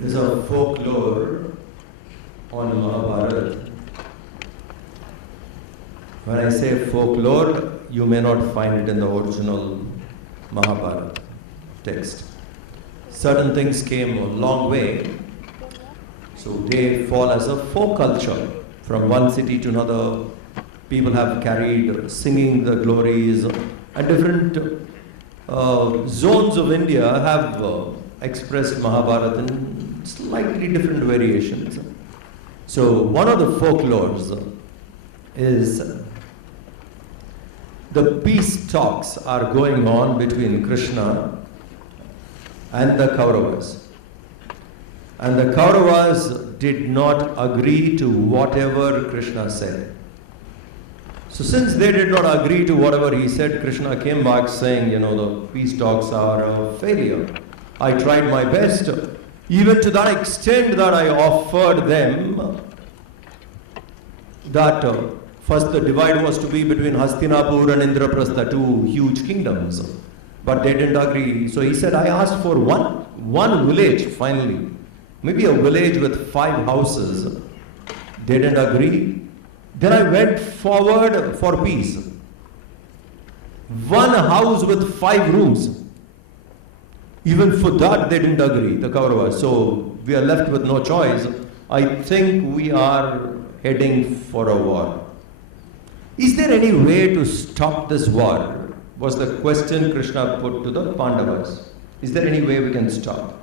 There's a folklore on Mahabharata. When I say folklore, you may not find it in the original Mahabharata text. Certain things came a long way, so they fall as a folk culture. From one city to another, people have carried singing the glories, and different zones of India have expressed Mahabharata in slightly different variations. So one of the folklores is the peace talks are going on between Krishna and the Kauravas. And the Kauravas did not agree to whatever Krishna said. So since they did not agree to whatever he said, Krishna came back saying, the peace talks are a failure. I tried my best, even to that extent that I offered them that first the divide was to be between Hastinapur and Indraprastha, two huge kingdoms. But they didn't agree. So he said, I asked for one village finally. Maybe a village with 5 houses. They didn't agree. Then I went forward for peace. One house with 5 rooms. Even for that they didn't agree, the Kauravas. So we are left with no choice. I think we are heading for a war. Is there any way to stop this war? Was the question Krishna put to the Pandavas. Is there any way we can stop?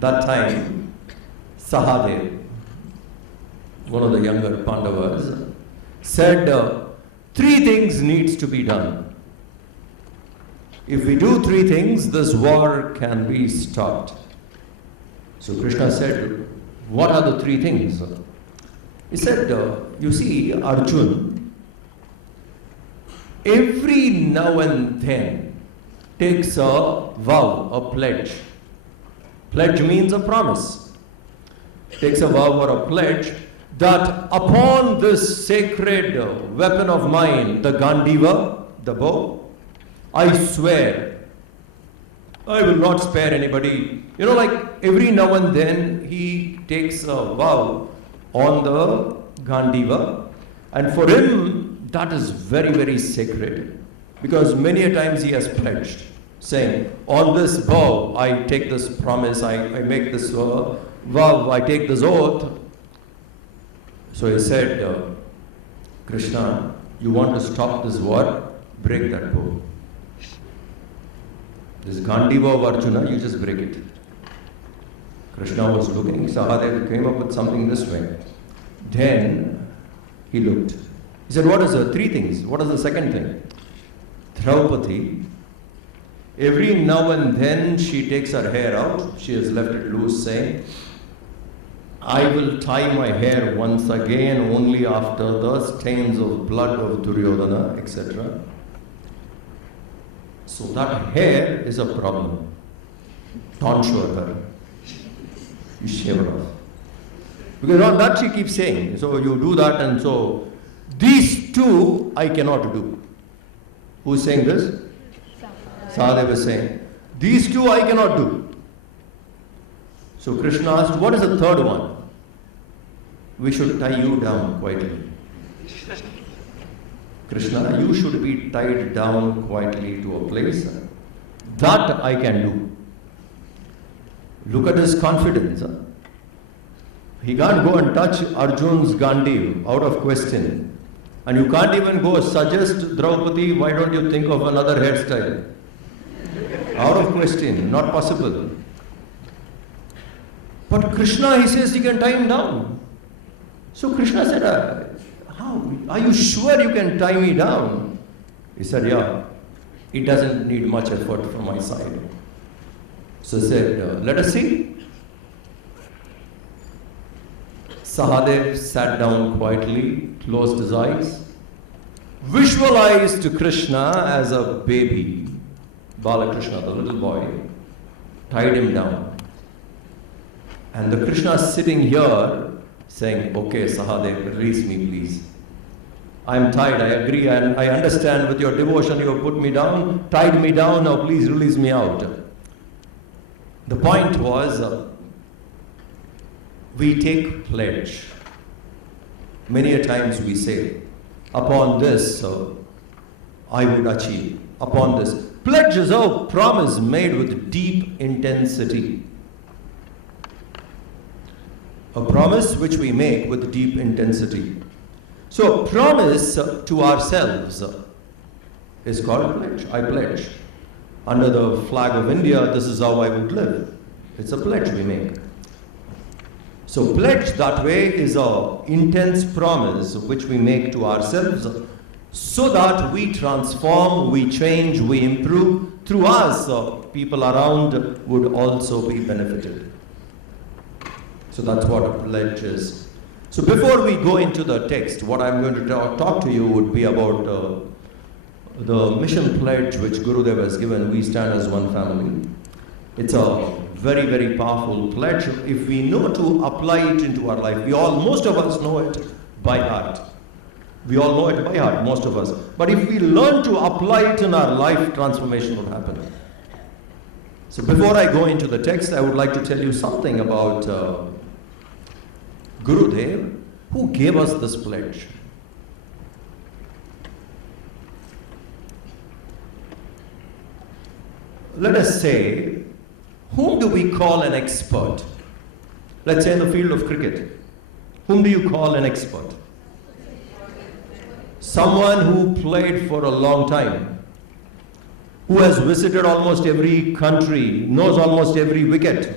That time, Sahadev, one of the younger Pandavas, said 3 things needs to be done. If we do 3 things, this war can be stopped. So Krishna said, what are the 3 things? He said, you see, Arjun, every now and then takes a vow, a pledge. Pledge means a promise. Takes a vow or a pledge that upon this sacred weapon of mine, the Gandiva, the bow, I swear, I will not spare anybody. Like every now and then he takes a vow on the Gandiva, and for him that is very, very sacred, because many a times he has pledged, saying, on this bow I take this promise, I make this vow, I take this oath. So he said, Krishna, you want to stop this war? Break that bow. This Gandiva of Arjuna, you just break it. Krishna was looking, Sahadev came up with something this way. Then he looked. He said, what is the 3 things? What is the second thing? Draupadi, every now and then she takes her hair out. She has left it loose, saying, I will tie my hair once again only after the stains of blood of Duryodhana, etc. So that hair is a problem. Tonsure her. You shave her off. Because on that she keeps saying, so you do that, and so these 2 I cannot do. Who is saying this? Sahadeva was saying, these two I cannot do. So Krishna asked, what is the third one? We should tie you down quietly. Krishna, you should be tied down quietly to a place. That I can do. Look at his confidence. He can't go and touch Arjun's Gandhi out of question. And you can't even go suggest Draupadi, why don't you think of another hairstyle? Out of question, not possible. But Krishna, he says he can tie him down. So Krishna said, how? Are you sure you can tie me down? He said, yeah, it doesn't need much effort from my side. So he said, let us see. Sahadev sat down quietly, closed his eyes, visualized Krishna as a baby, Balakrishna, the little boy, tied him down. And the Krishna sitting here saying, okay, Sahadev, release me please. I am tied, I agree, and I understand with your devotion you have put me down, tied me down, now please release me out. The point was, we take pledge. Many a times we say, upon this I would achieve, upon this. Pledge is a promise made with deep intensity. A promise which we make with deep intensity. So promise to ourselves is called pledge. I pledge. Under the flag of India, this is how I would live. It's a pledge we make. So pledge that way is an intense promise which we make to ourselves so that we transform, we change, we improve. Through us, people around would also be benefited. So that's what a pledge is. So before we go into the text, what I'm going to talk to you would be about the mission pledge which Gurudev has given, we stand as one family. It's a very, very powerful pledge. If we know to apply it into our life, most of us know it by heart. We all know it by heart, most of us. But if we learn to apply it in our life, transformation will happen. So before I go into the text, I would like to tell you something about Gurudev, who gave us this pledge. Let us say, whom do we call an expert? Let's say in the field of cricket. Whom do you call an expert? Someone who played for a long time, who has visited almost every country, knows almost every wicket,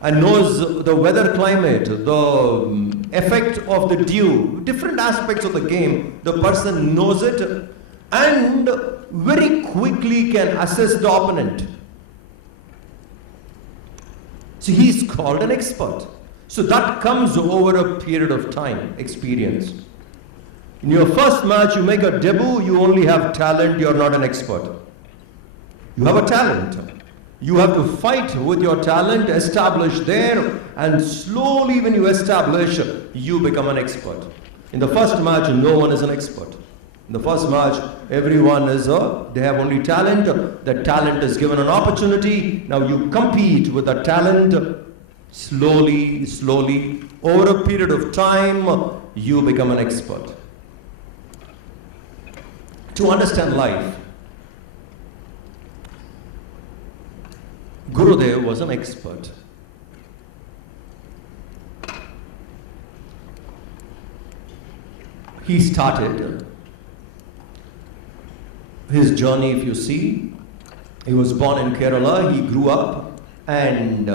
and knows the weather climate, the effect of the dew, different aspects of the game. The person knows it and very quickly can assess the opponent. So he's called an expert. So that comes over a period of time, experience. In your first match, you make a debut, you only have talent, you're not an expert. You have a talent. You have to fight with your talent, establish there, and slowly when you establish, you become an expert. In the first match, no one is an expert. In the first match, everyone is they have only talent. The talent is given an opportunity. Now you compete with the talent. Slowly, slowly, over a period of time, you become an expert. To understand life, Gurudev was an expert. He started his journey, if you see. He was born in Kerala, he grew up, and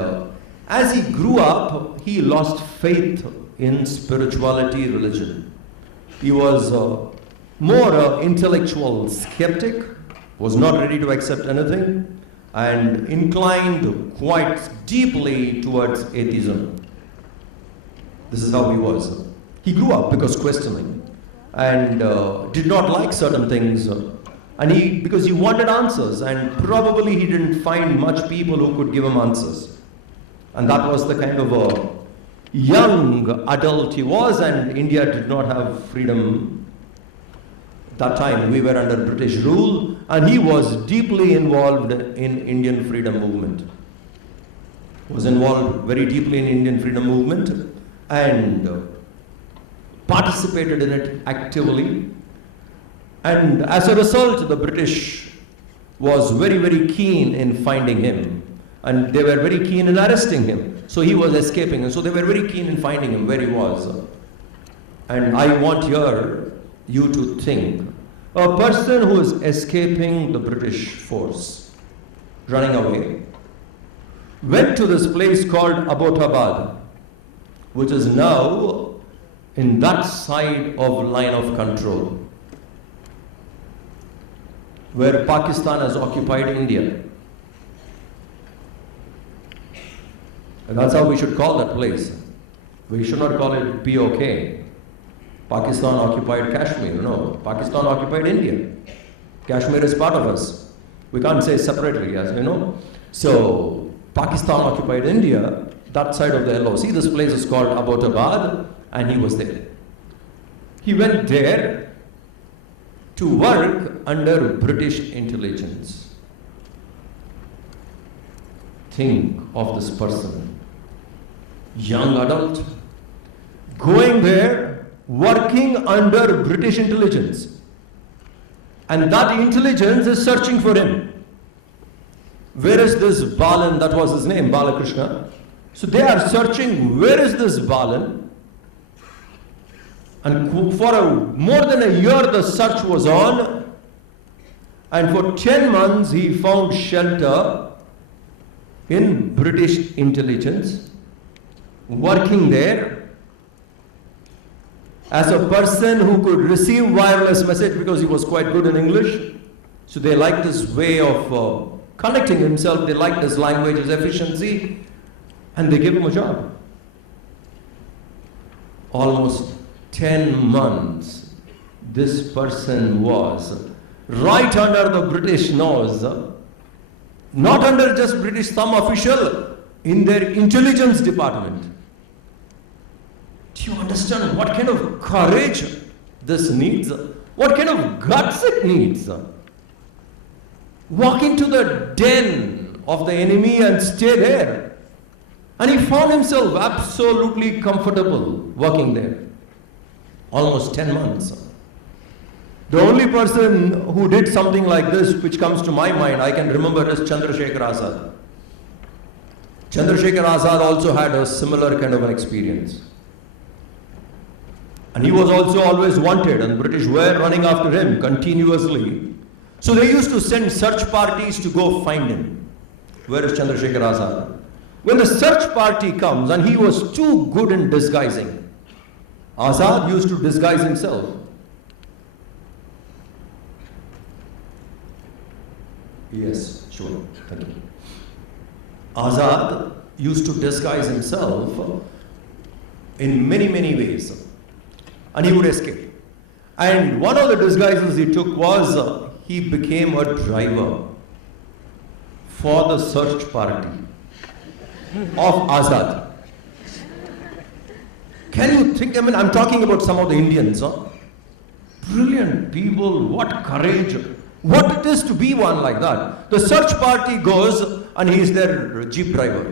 as he grew up, he lost faith in spirituality, religion. He was more intellectual skeptic, was not ready to accept anything, and inclined quite deeply towards atheism. This is how he was. He grew up because questioning, and did not like certain things, and because he wanted answers, and probably he didn't find much people who could give him answers. And that was the kind of a young adult he was, and India did not have freedom. That time we were under British rule, and he was deeply involved in Indian freedom movement. Was involved very deeply in Indian freedom movement and participated in it actively. And as a result, the British was very, very keen in finding him. And they were very keen in arresting him. So he was escaping. And so they were very keen in finding him where he was. And I want you to think, a person who is escaping the British force, running away, went to this place called Abbottabad, which is now in that side of line of control, where Pakistan has occupied India. And that's how we should call that place. We should not call it POK. Pakistan occupied Kashmir. No, Pakistan occupied India. Kashmir is part of us. We can't say separately, as you know. So, Pakistan occupied India, that side of the LOC. This place is called Abbottabad, and he was there. He went there to work under British intelligence. Think of this person, young adult, going there, working under British intelligence. And that intelligence is searching for him. Where is this Balan? That was his name, Balakrishna. So they are searching, where is this Balan? And for more than a year the search was on. And for 10 months he found shelter in British intelligence, working there as a person who could receive wireless message because he was quite good in English. So they liked his way of connecting himself, they liked his language, his efficiency, and they gave him a job. Almost 10 months this person was right under the British nose, not under just British, some official in their intelligence department. Do you understand what kind of courage this needs? What kind of guts it needs? Walk into the den of the enemy and stay there. And he found himself absolutely comfortable working there. Almost 10 months. The only person who did something like this, which comes to my mind, I can remember, is Chandrasekhar Azad. Chandrasekhar Azad also had a similar kind of an experience. And he was also always wanted, and the British were running after him continuously. So they used to send search parties to go find him. Where is Chandrasekhar Azad? When the search party comes, and he was too good in disguising, Azad used to disguise himself. Yes, sure, thank you. Azad used to disguise himself in many, many ways. And he would escape. And one of the disguises he took was he became a driver for the search party of Azad. Can you think, I mean, I'm talking about some of the Indians, brilliant people, what courage, what it is to be one like that. The search party goes and he is their jeep driver.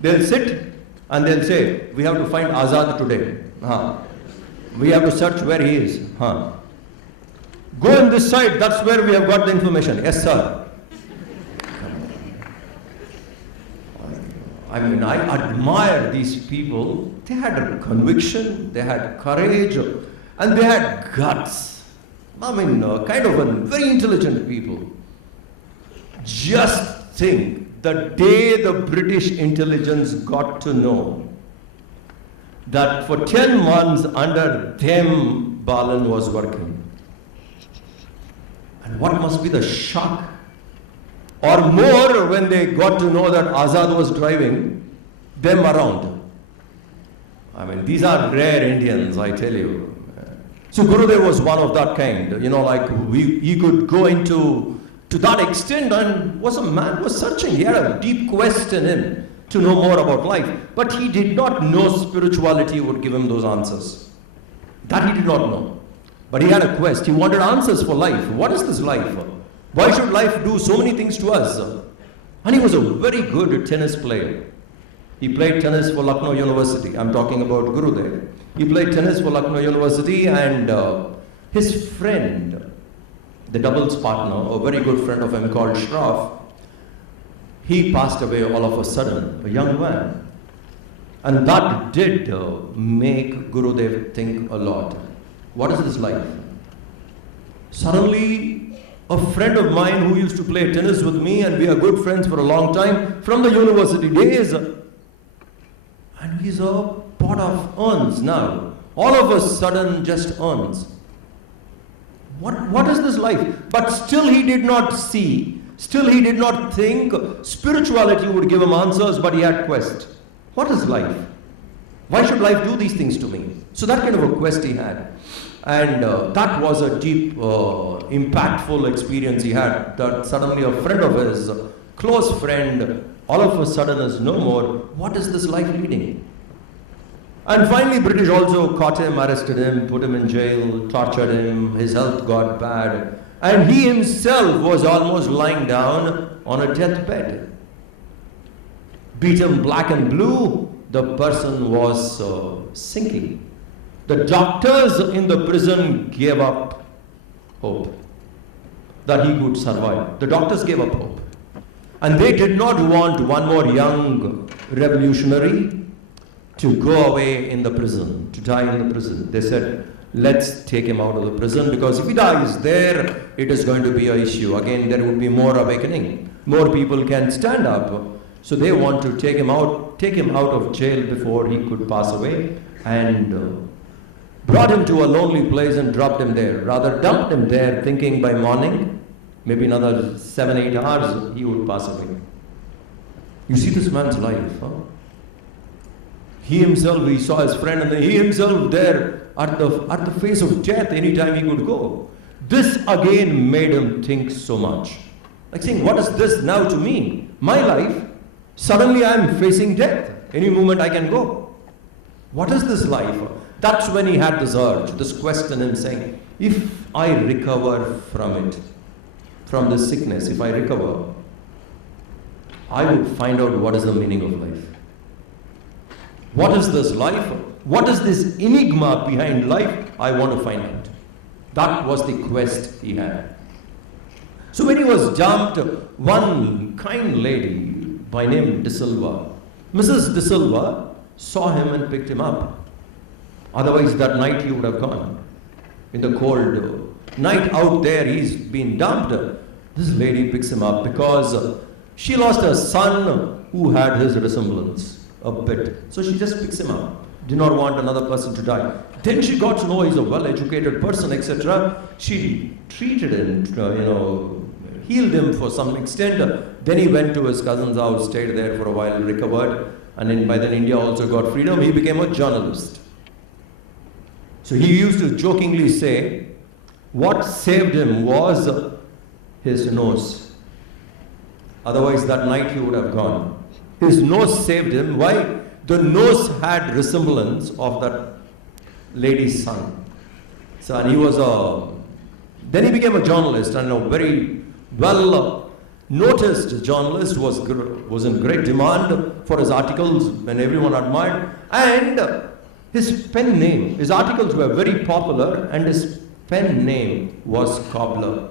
They'll sit and they'll say, we have to find Azad today. We have to search where he is. Go on this side, that's where we have got the information. Yes, sir. I mean, I admire these people. They had a conviction, they had courage, and they had guts. I mean, kind of very intelligent people. Just think, the day the British intelligence got to know that for 10 months under them Balan was working. And what must be the shock? Or more when they got to know that Azad was driving them around. I mean, these are rare Indians, I tell you. So Gurudev was one of that kind. You know, like he could go into to that extent, and was a man was searching. He had a deep quest in him to know more about life. But he did not know spirituality would give him those answers. That he did not know. But he had a quest. He wanted answers for life. What is this life? Why should life do so many things to us? And he was a very good tennis player. He played tennis for Lucknow University. I'm talking about Gurudev. He played tennis for Lucknow University, and his friend, the doubles partner, a very good friend of him called Shroff, he passed away all of a sudden, a young man. And that did make Gurudev think a lot. What is this life? Suddenly, a friend of mine who used to play tennis with me, and we are good friends for a long time, from the university days, and he's a pot of earns now. All of a sudden, just earns. What is this life? But still he did not see, still he did not think spirituality would give him answers, but he had quest. What is life? Why should life do these things to me? So that kind of a quest he had. And that was a deep, impactful experience he had. That suddenly a friend of his, close friend, all of a sudden is no more. What is this life leading? And finally British also caught him, arrested him, put him in jail, tortured him, his health got bad. And he himself was almost lying down on a deathbed. Beat him black and blue, the person was sinking. The doctors in the prison gave up hope that he could survive. The doctors gave up hope. And they did not want one more young revolutionary to go away in the prison, to die in the prison. They said, let's take him out of the prison, because if he dies there, it is going to be an issue. Again, there would be more awakening. More people can stand up. So they want to take him out of jail before he could pass away, and brought him to a lonely place and dropped him there. Rather dumped him there, thinking by morning, maybe another 7-8 hours, he would pass away. You see this man's life, huh? He himself, he saw his friend, and he himself there at the face of death anytime he could go. This again made him think so much. Like saying, what is this now to me? My life, suddenly I am facing death. Any moment I can go. What is this life? That's when he had this urge, this question in saying, if I recover from it, from this sickness, if I recover, I would find out what is the meaning of life. What is this life? What is this enigma behind life? I want to find out. That was the quest he had. So when he was dumped, one kind lady by name De Silva, Mrs. De Silva, saw him and picked him up. Otherwise that night he would have gone. In the cold night out there, he's been dumped. This lady picks him up because she lost a son who had his resemblance a bit. So she just picks him up. Did not want another person to die. Then she got to know he's a well-educated person, etc. She treated him, healed him for some extent. Then he went to his cousin's house, stayed there for a while, recovered. And then by then India also got freedom. He became a journalist. So he used to jokingly say, what saved him was his nose. Otherwise that night he would have gone. His nose saved him. Why? The nose had resemblance of that lady's son. So, and he was then he became a journalist, and a very well noticed journalist, was in great demand for his articles, and everyone admired. And his pen name, his articles were very popular, and his pen name was Cobbler.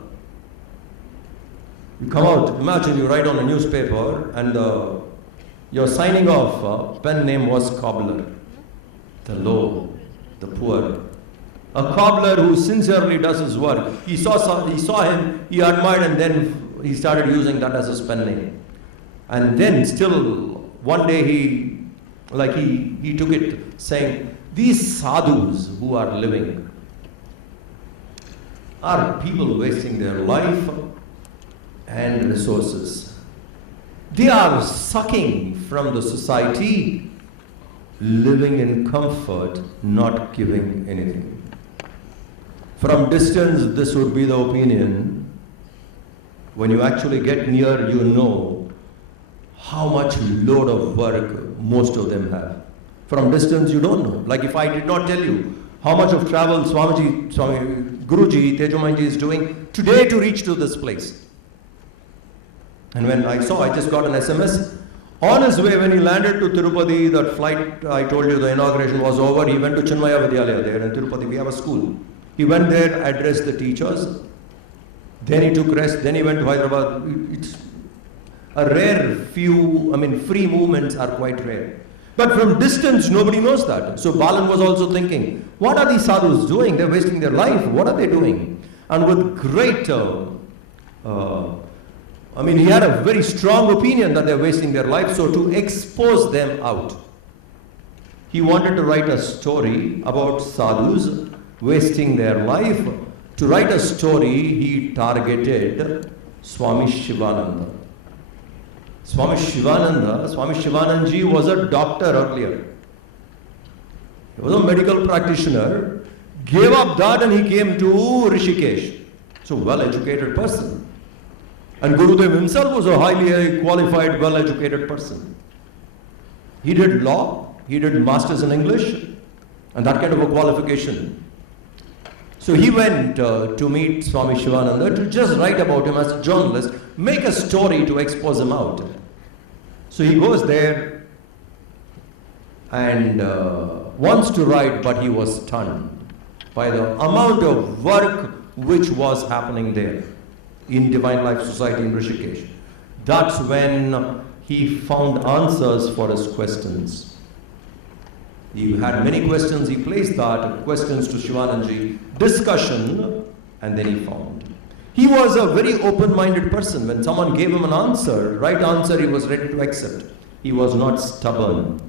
You come out, imagine you write on a newspaper, and your signing off pen name was Cobbler. The low, the poor. A cobbler who sincerely does his work. He saw him, he admired, and then he started using that as his pen name. And then still, one day he took it saying, these sadhus who are living are people wasting their life and resources. They are sucking from the society, living in comfort, not giving anything. From distance, this would be the opinion. When you actually get near, you know how much load of work most of them have. From distance, you don't know. Like if I did not tell you how much of travel Guruji, Tejomaiji is doing today to reach to this place. And when I just got an SMS. On his way, when he landed to Tirupati, that flight, I told you the inauguration was over, he went to Chinmaya Vidyalaya there in Tirupati. We have a school. He went there, addressed the teachers. Then he took rest. Then he went to Hyderabad. It's a rare few, free movements are quite rare. But from distance, nobody knows that. So Balan was also thinking, what are these sadhus doing? They're wasting their life. What are they doing? And with great, he had a very strong opinion that they're wasting their life. So to expose them out, he wanted to write a story about sadhus wasting their life. To write a story, he targeted Swami Shivananda. Swami Shivanandaji was a doctor earlier. He was a medical practitioner, gave up that and he came to Rishikesh. So well-educated person. And Gurudev himself was a highly qualified, well-educated person. He did law, he did masters in English, and that kind of a qualification. So he went to meet Swami Shivananda to just write about him as a journalist, make a story to expose him out. So he goes there and wants to write, but he was stunned by the amount of work which was happening there in Divine Life Society in Rishikesh. That's when he found answers for his questions. He had many questions, he placed that, questions to Shivanandaji, discussion, and then he found. He was a very open-minded person. When someone gave him an answer, right answer, he was ready to accept. He was not stubborn.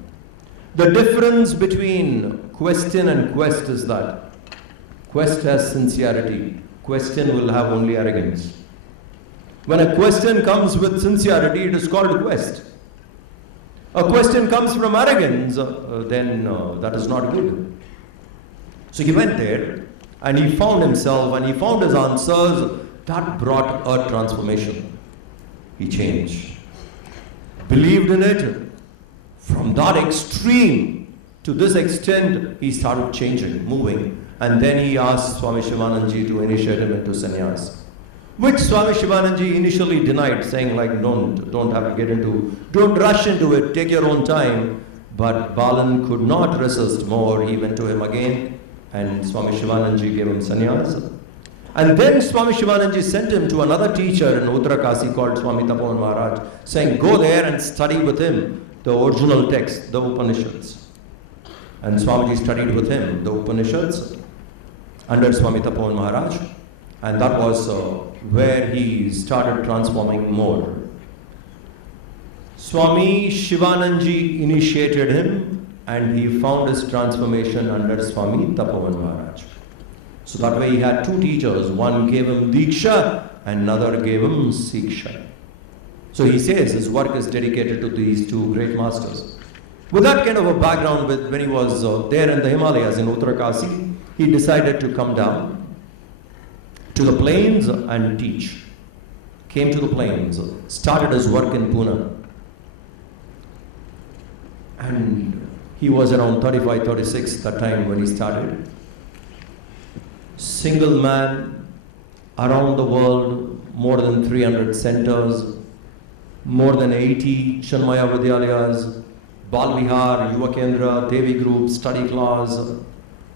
The difference between question and quest is that quest has sincerity, question will have only arrogance. When a question comes with sincerity, it is called a quest. A question comes from arrogance, then that is not good. So he went there and he found himself and he found his answers. That brought a transformation. He changed. Believed in it. From that extreme to this extent, he started changing, moving. And then he asked Swami Shivanandaji to initiate him into sannyas, which Swami Shivanandaji initially denied, saying like, don't have to get into, don't rush into it, take your own time. But Balan could not resist more. He went to him again and Swami Shivanandaji gave him sannyas. And then Swami Shivanandaji sent him to another teacher in Uttarakasi called Swami Tapovan Maharaj, saying, go there and study with him the original text, the Upanishads. And Swamiji studied with him the Upanishads under Swami Tapovan Maharaj. And that was where he started transforming more. Swami Shivanandaji initiated him and he found his transformation under Swami Tapovan Maharaj. So that way he had two teachers. One gave him Diksha and another gave him Siksha. So he says his work is dedicated to these two great masters. With that kind of a background, when he was there in the Himalayas in Uttarakasi, he decided to come down to the plains and teach. Came to the plains, started his work in Pune. And he was around 35, 36 that time when he started. Single man, around the world, more than 300 centers, more than 80 Chinmaya Vidyalayas, Bal Vihar, Yuva Kendra, Devi group, study class,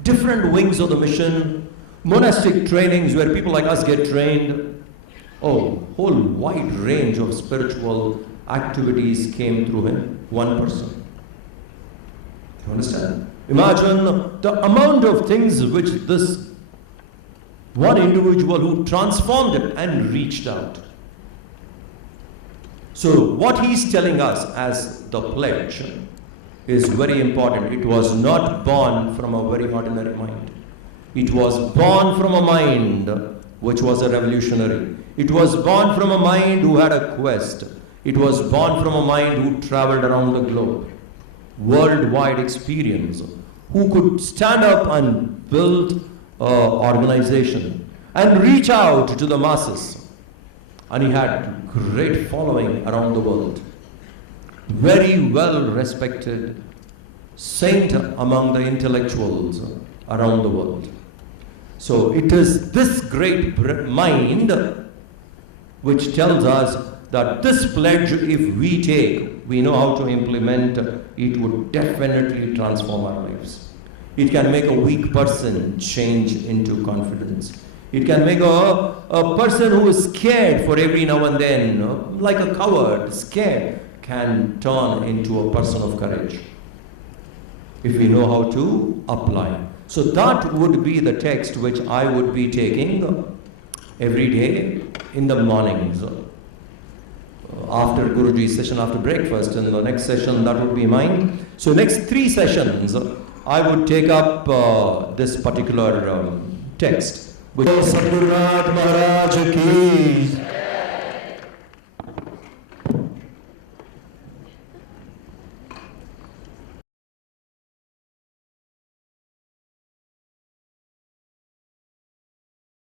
different wings of the mission, monastic trainings where people like us get trained. Oh, whole wide range of spiritual activities came through him, one person. You understand? Imagine the amount of things which this one individual who transformed it and reached out. So what he's telling us as the pledge is very important. It was not born from a very ordinary mind. It was born from a mind which was a revolutionary. It was born from a mind who had a quest. It was born from a mind who traveled around the globe. Worldwide experience. Who could stand up and build organization and reach out to the masses. And he had great following around the world. Very well respected saint among the intellectuals. around the world. So it is this great mind which tells us that this pledge, if we take, we know how to implement, it would definitely transform our lives. It can make a weak person change into confidence. It can make a person who is scared for every now and then, like a coward, scared, can turn into a person of courage, if we know how to apply. So that would be the text which I would be taking every day in the mornings. After Guruji's session, after breakfast, and the next session, that would be mine. So next 3 sessions, I would take up this particular text. Sadhguru Maharaj ki